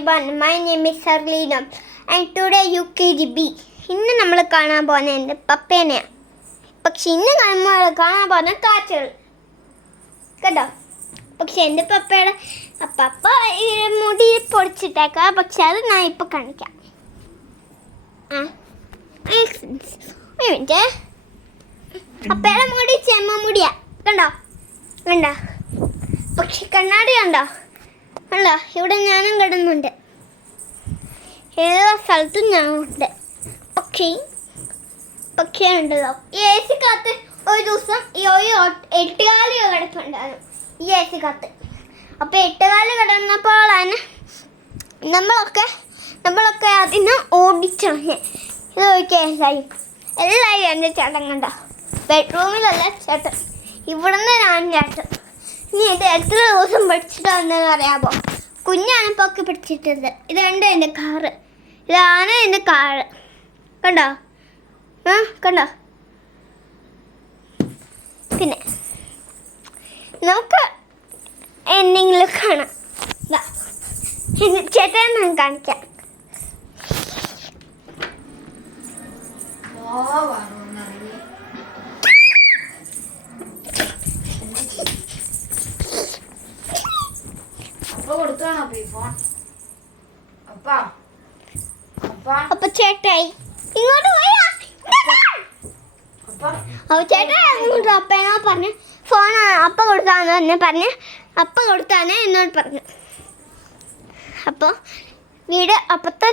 everyone. My name is Sarlina and today UKGB. ഇന്ന് നമ്മൾ കാണാൻ പോകുന്നത് എൻ്റെ പപ്പേനെയാണ്. പക്ഷെ ഇന്ന് കാണാൻ പോകുന്ന കാഴ്ചകൾ കേട്ടോ. പക്ഷെ എൻ്റെ പപ്പയുടെ പപ്പ മുടി പൊടിച്ചിട്ടേക്കാം. പക്ഷെ അത് ഞാൻ ഇപ്പം കാണിക്കാം. പപ്പയുടെ മുടി ചെമ്മ മുടിയാ കണ്ടോ കണ്ടോ. പക്ഷെ കണ്ണാടി കണ്ടോ കണ്ടോ. ഇവിടെ ഞാനും കിടന്നുണ്ട്, ഏതാ സ്ഥലത്തും ഞാനുണ്ട്. പക്ഷേ ഉണ്ടല്ലോ ഈ എ സി കാത്ത് ഒരു ദിവസം ഈ 8 കാല് കിടപ്പുണ്ടായിരുന്നു ഈ എ സി കാത്ത്. അപ്പോൾ 8 കാല് കിടന്നപ്പോഴാണ് നമ്മളൊക്കെ അതിനെ ഓടിച്ചറിഞ്ഞ് ഇത് ഒരു കേസായി. എല്ലാവരും എൻ്റെ ചേട്ടൻ കണ്ടോ. ബെഡ്റൂമിലല്ല ചേട്ടൻ, ഇവിടുന്ന് ഞാൻ ചേട്ടൻ. ഇനി ഇത് എത്ര ദിവസം പഠിച്ചിട്ടാണെന്ന് അറിയാമോ? കുഞ്ഞാണ് പൊക്കി പിടിച്ചിട്ടത്. ഇത് കണ്ടോ എൻ്റെ കാറ്, ഇതാണ് എൻ്റെ കാറ് കണ്ടോ. കണ്ടോ. പിന്നെ നമുക്ക് എന്തെങ്കിലും കാണാം. ചേട്ടൻ ഞാൻ കാണിക്കാം. അപ്പൊ ചേട്ടായി ഇങ്ങോട്ട് പോയാ അപ്പൊ ചേട്ടാ അപ്പ എന്നോട് പറഞ്ഞു ഫോൺ അപ്പ കൊടുത്താന്ന് എന്നെ പറഞ്ഞ് അപ്പ കൊടുത്താന്ന് എന്നോട് പറഞ്ഞു. അപ്പോൾ വീട് അപ്പത്തെ